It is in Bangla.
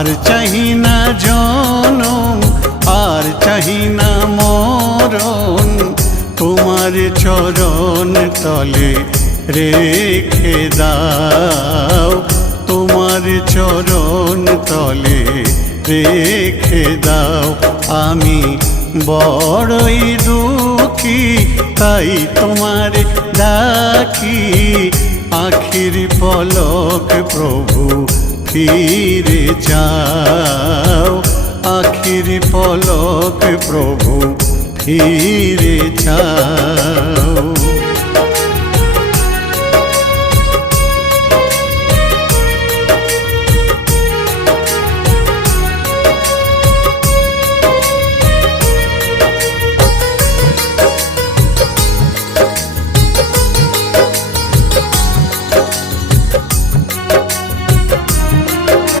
আর চাহি না জনম, আর চাহি না মরণ, তোমার চরণ তলে রেখে দাও, তোমার চরণ তলে রেখে দাও। আমি বড়ই দুঃখী, তাই তোমার ডাকি, আখির পলক প্রভু ফিরে যাও, আখির পলক প্রভু ফিরে যাও।